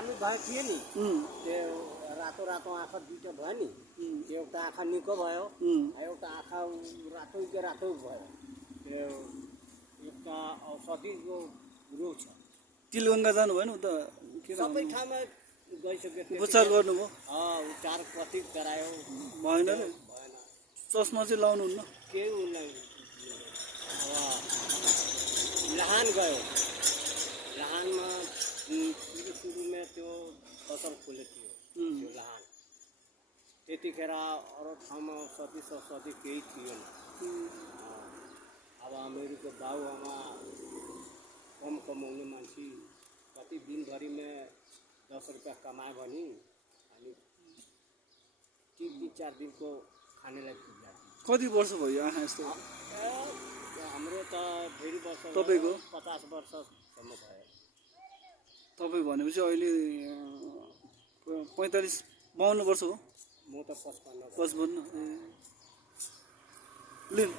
हामी भए थिए नि त्यो रातो रातो आँखा दुईटा भयो नि एउटा आँखा निको भयो एउटा आँखा रातै के रातो भयो त्यो एउटा औषधिको रोग छ तिलगङ्गा जानु भएन उता सबै ठाउँमा गइसक्यो उपचार गर्नुभयो उपचार कति गरायो भएन र भएन चस्मा चाहिँ लाउनुहुन्न केही उसलाई अब लहान गयो लहानमा सुरुमा त्यो फसल खोलेको थियो त्यो लहान त्यतिखेर अरू ठाउँमा औषधि केही थिएन अब हामीहरूको बाबुआमा कम कमाउने मान्छे कति दिनभरिमा 10 रुपियाँ कमायो भने अनि 3-4 दिनको खानेलाई पुग्छ कति वर्ष भयो आँखा यस्तो हाम्रो त धेरै वर्ष तपाईँको 50 वर्षसम्म भयो तपाईँ भनेपछि अहिले 45-52 वर्ष हो म त 55 55 लिन